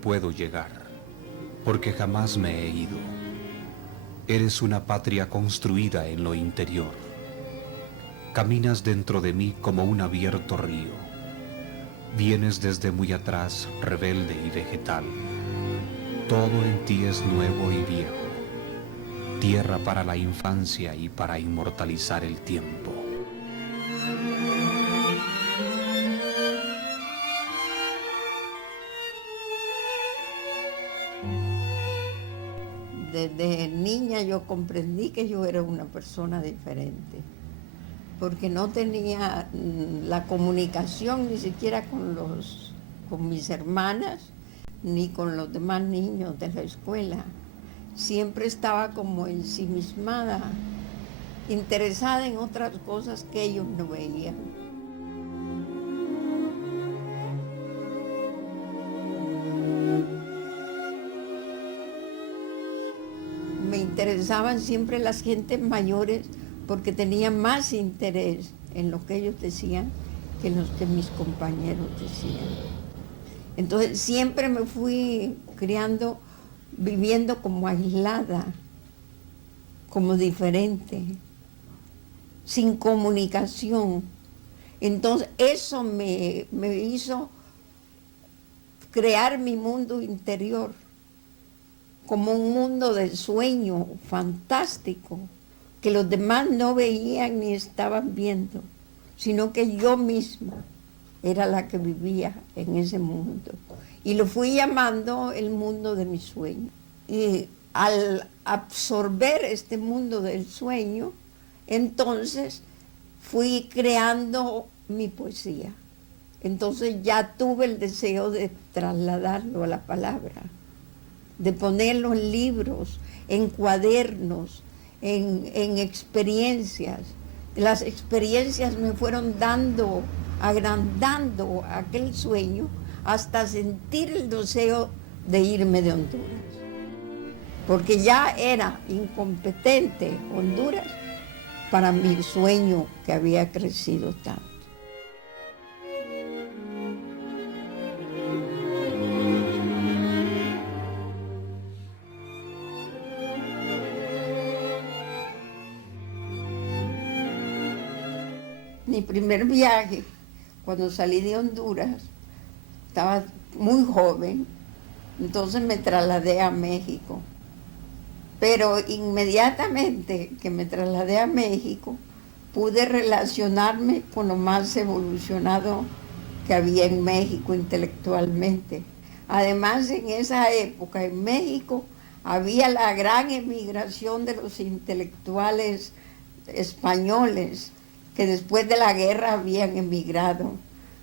puedo llegar, porque jamás me he ido. Eres una patria construida en lo interior. Caminas dentro de mí como un abierto río. Vienes desde muy atrás, rebelde y vegetal. Todo en ti es nuevo y viejo. Tierra para la infancia y para inmortalizar el tiempo. Desde niña yo comprendí que yo era una persona diferente, porque no tenía la comunicación ni siquiera con mis hermanas, ni con los demás niños de la escuela. Siempre estaba como ensimismada, interesada en otras cosas que ellos no veían. Me interesaban siempre las gentes mayores porque tenían más interés en lo que ellos decían que en los que mis compañeros decían. Entonces siempre me fui criando, viviendo como aislada, como diferente, sin comunicación. Entonces eso me hizo crear mi mundo interior como un mundo de sueño fantástico, que los demás no veían ni estaban viendo, sino que yo misma era la que vivía en ese mundo. Y lo fui llamando el mundo de mis sueños. Y al absorber este mundo del sueño, entonces fui creando mi poesía. Entonces ya tuve el deseo de trasladarlo a la palabra, de ponerlo en libros, en cuadernos, en experiencias. Las experiencias me fueron agrandando aquel sueño hasta sentir el deseo de irme de Honduras. Porque ya era incompetente Honduras para mi sueño que había crecido tanto. Mi primer viaje, cuando salí de Honduras, estaba muy joven, entonces me trasladé a México. Pero inmediatamente que me trasladé a México, pude relacionarme con lo más evolucionado que había en México intelectualmente. Además, en esa época en México había la gran emigración de los intelectuales españoles que después de la guerra habían emigrado.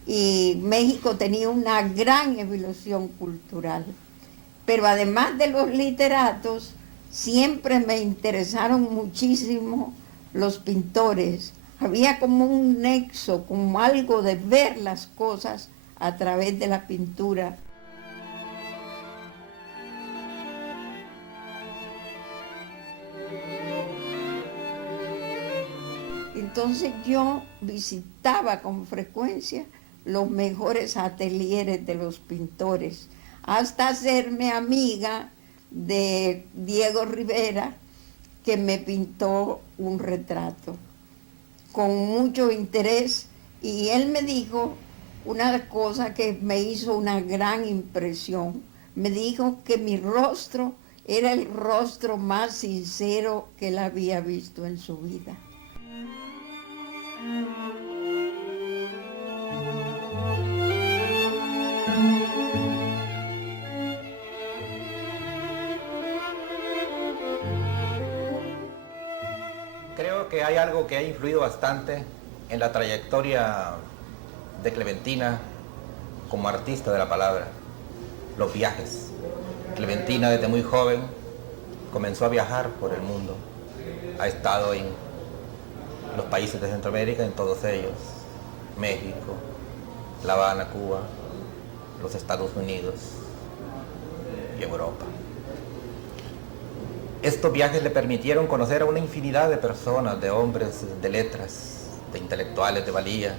Y México tenía una gran evolución cultural. Pero además de los literatos, siempre me interesaron muchísimo los pintores. Había como un nexo, como algo de ver las cosas a través de la pintura. Entonces yo visitaba con frecuencia los mejores atelieres de los pintores, hasta hacerme amiga de Diego Rivera, que me pintó un retrato con mucho interés, y él me dijo una cosa que me hizo una gran impresión. Me dijo que mi rostro era el rostro más sincero que él había visto en su vida. Creo que hay algo que ha influido bastante en la trayectoria de Clementina como artista de la palabra: los viajes. Clementina desde muy joven comenzó a viajar por el mundo. Ha estado en los países de Centroamérica, en todos ellos: México, La Habana, Cuba, los Estados Unidos y Europa. Estos viajes le permitieron conocer a una infinidad de personas, de hombres de letras, de intelectuales de valía,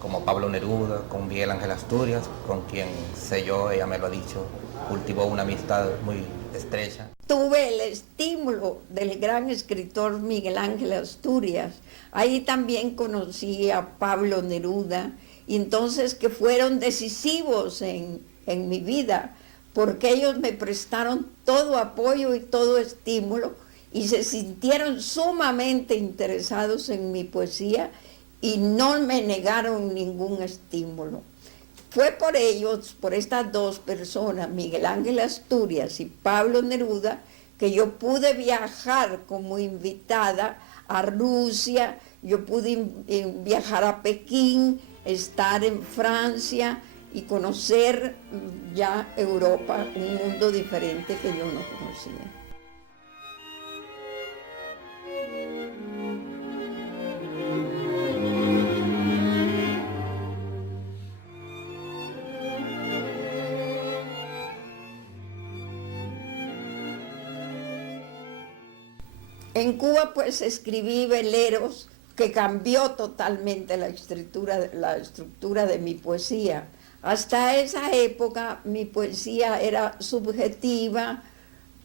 como Pablo Neruda, con Miguel Ángel Asturias, con quien sé yo, ella me lo ha dicho, cultivó una amistad muy estrecha. Tuve el estímulo del gran escritor Miguel Ángel Asturias. Ahí también conocí a Pablo Neruda, y entonces que fueron decisivos en mi vida, porque ellos me prestaron todo apoyo y todo estímulo, y se sintieron sumamente interesados en mi poesía y no me negaron ningún estímulo. Fue por ellos, por estas dos personas, Miguel Ángel Asturias y Pablo Neruda, que yo pude viajar como invitada a Rusia, yo pude viajar a Pekín, estar en Francia y conocer ya Europa, un mundo diferente que yo no conocía. En Cuba pues escribí veleros que cambió totalmente la estructura de mi poesía. Hasta esa época mi poesía era subjetiva,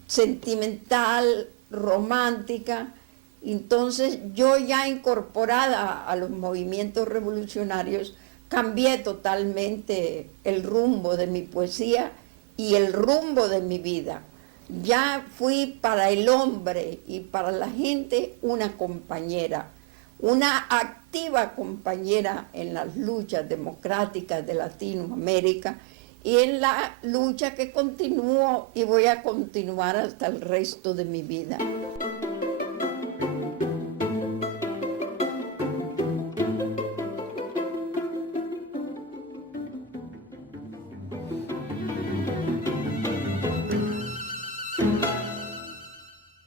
sentimental, romántica. Entonces yo ya incorporada a los movimientos revolucionarios cambié totalmente el rumbo de mi poesía y el rumbo de mi vida. Ya fui para el hombre y para la gente una compañera, una activa compañera en las luchas democráticas de Latinoamérica y en la lucha que continúo y voy a continuar hasta el resto de mi vida.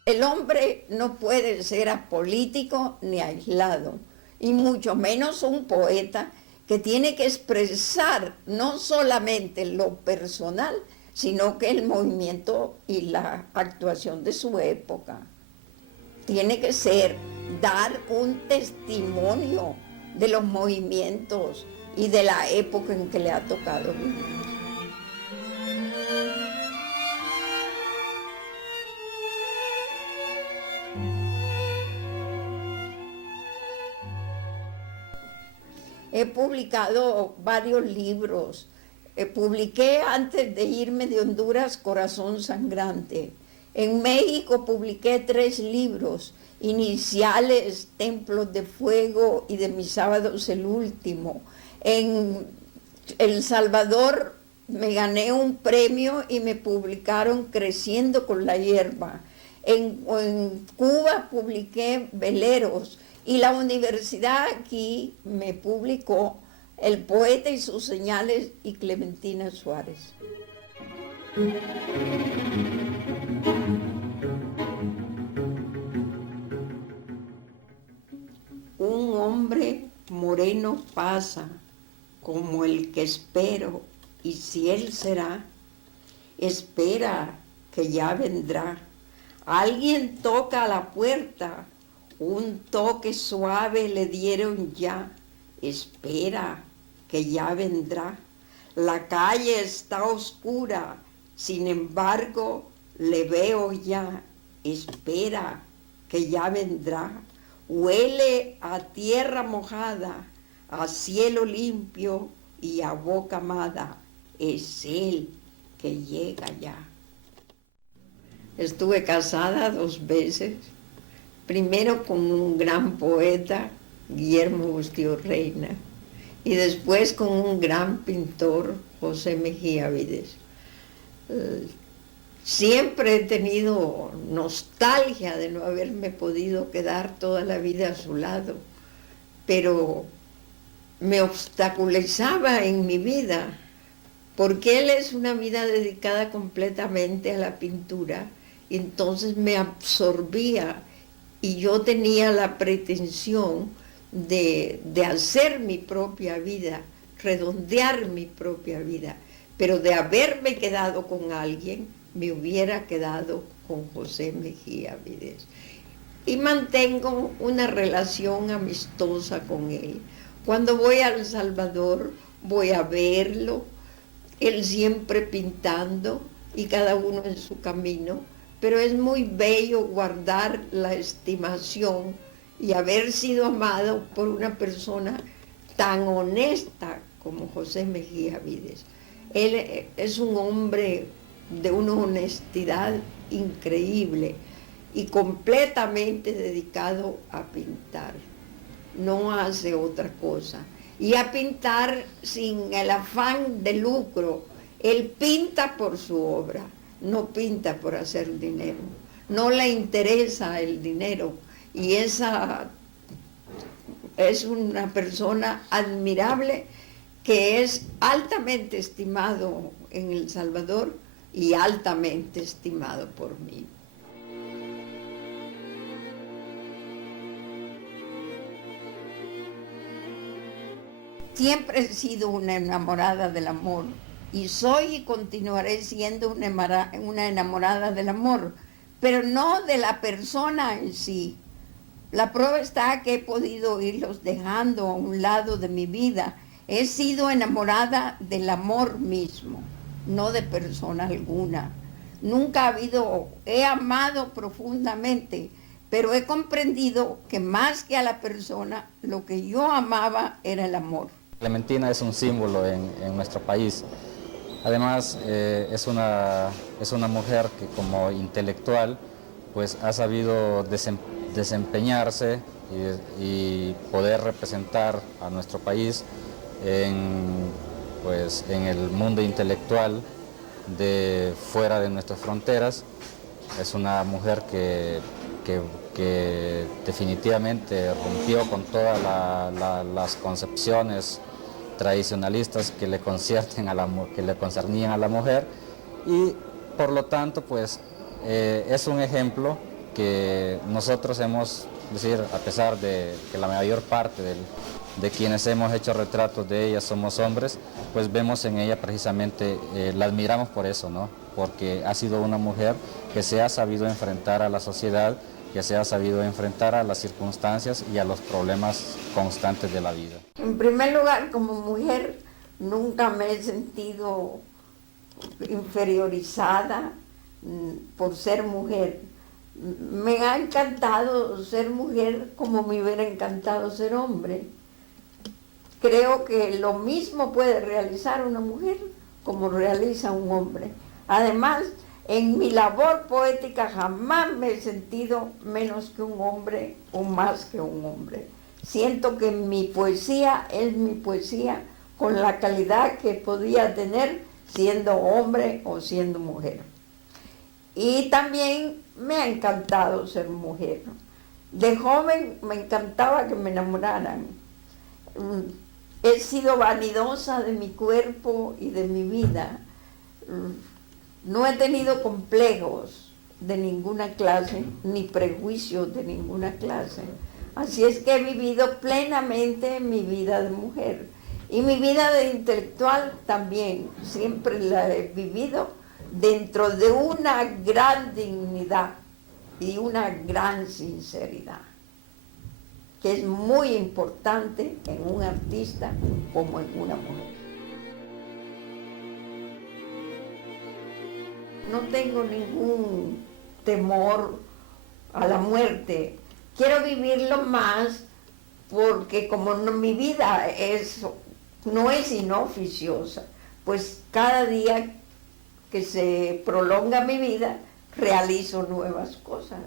El hombre no puede ser apolítico ni aislado, y mucho menos un poeta que tiene que expresar no solamente lo personal, sino que el movimiento y la actuación de su época. Tiene que dar un testimonio de los movimientos y de la época en que le ha tocado vivir. He publicado varios libros. Publiqué antes de irme de Honduras Corazón Sangrante. En México publiqué 3 libros, Iniciales, Templos de Fuego y de mis sábados el último. En El Salvador me gané un premio y me publicaron Creciendo con la hierba. En Cuba publiqué veleros. Y la universidad aquí me publicó El poeta y sus señales y Clementina Suárez. Un hombre moreno pasa como el que espero, y si él será, espera que ya vendrá. Alguien toca a la puerta. Un toque suave le dieron ya, espera que ya vendrá. La calle está oscura, sin embargo le veo ya, espera que ya vendrá. Huele a tierra mojada, a cielo limpio y a boca amada, es él que llega ya. Estuve casada 2 veces. Primero con un gran poeta, Guillermo Bustillo Reina, y después con un gran pintor, José Mejía Vides. Siempre he tenido nostalgia de no haberme podido quedar toda la vida a su lado, pero me obstaculizaba en mi vida, porque él es una vida dedicada completamente a la pintura, y entonces me absorbía. Y yo tenía la pretensión de hacer mi propia vida, redondear mi propia vida, pero de haberme quedado con alguien, me hubiera quedado con José Mejía Vides. Y mantengo una relación amistosa con él. Cuando voy a El Salvador, voy a verlo, él siempre pintando, y cada uno en su camino, pero es muy bello guardar la estimación y haber sido amado por una persona tan honesta como José Mejía Vides. Él es un hombre de una honestidad increíble y completamente dedicado a pintar. No hace otra cosa. Y a pintar sin el afán de lucro. Él pinta por su obra, no pinta por hacer dinero. No le interesa el dinero. Y esa es una persona admirable que es altamente estimado en El Salvador y altamente estimado por mí. Siempre he sido una enamorada del amor y soy y continuaré siendo una enamorada del amor, pero no de la persona en sí. La prueba está que he podido irlos dejando a un lado de mi vida. He sido enamorada del amor mismo, no de persona alguna. Nunca he amado profundamente, pero he comprendido que más que a la persona, lo que yo amaba era el amor. Clementina es un símbolo en nuestro país. Además, es una mujer que como intelectual pues, ha sabido desempeñarse y poder representar a nuestro país en el mundo intelectual de fuera de nuestras fronteras. Es una mujer que definitivamente rompió con todas las concepciones tradicionalistas que le concernían a la mujer y por lo tanto pues es un ejemplo que nosotros hemos, a pesar de que la mayor parte de quienes hemos hecho retratos de ella somos hombres, pues vemos en ella precisamente, la admiramos por eso, ¿no? Porque ha sido una mujer que se ha sabido enfrentar a la sociedad, que se ha sabido enfrentar a las circunstancias y a los problemas constantes de la vida. En primer lugar, como mujer, nunca me he sentido inferiorizada por ser mujer. Me ha encantado ser mujer como me hubiera encantado ser hombre. Creo que lo mismo puede realizar una mujer como realiza un hombre. Además, en mi labor poética jamás me he sentido menos que un hombre o más que un hombre. Siento que mi poesía es mi poesía con la calidad que podía tener siendo hombre o siendo mujer. Y también me ha encantado ser mujer. De joven me encantaba que me enamoraran. He sido vanidosa de mi cuerpo y de mi vida. No he tenido complejos de ninguna clase, ni prejuicios de ninguna clase. Así es que he vivido plenamente mi vida de mujer. Y mi vida de intelectual también, siempre la he vivido dentro de una gran dignidad y una gran sinceridad, que es muy importante en un artista como en una mujer. No tengo ningún temor a la muerte. Quiero vivirlo más porque como mi vida no es inoficiosa, pues cada día que se prolonga mi vida, realizo nuevas cosas.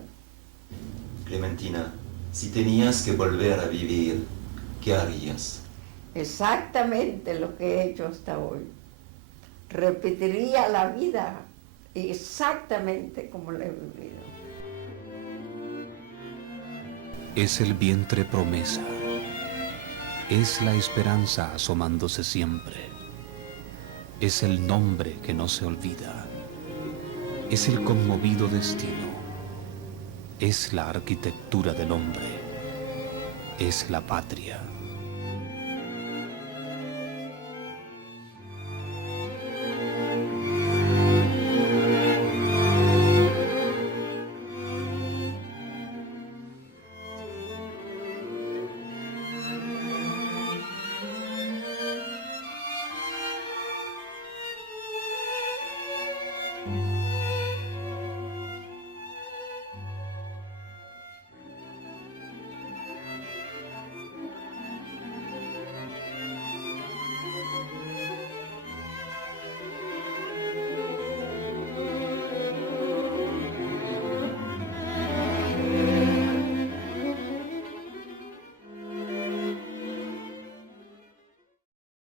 Clementina, si tenías que volver a vivir, ¿qué harías? Exactamente lo que he hecho hasta hoy. Repetiría la vida exactamente como la he vivido. Es el vientre promesa, es la esperanza asomándose siempre, es el nombre que no se olvida, es el conmovido destino, es la arquitectura del hombre, es la patria.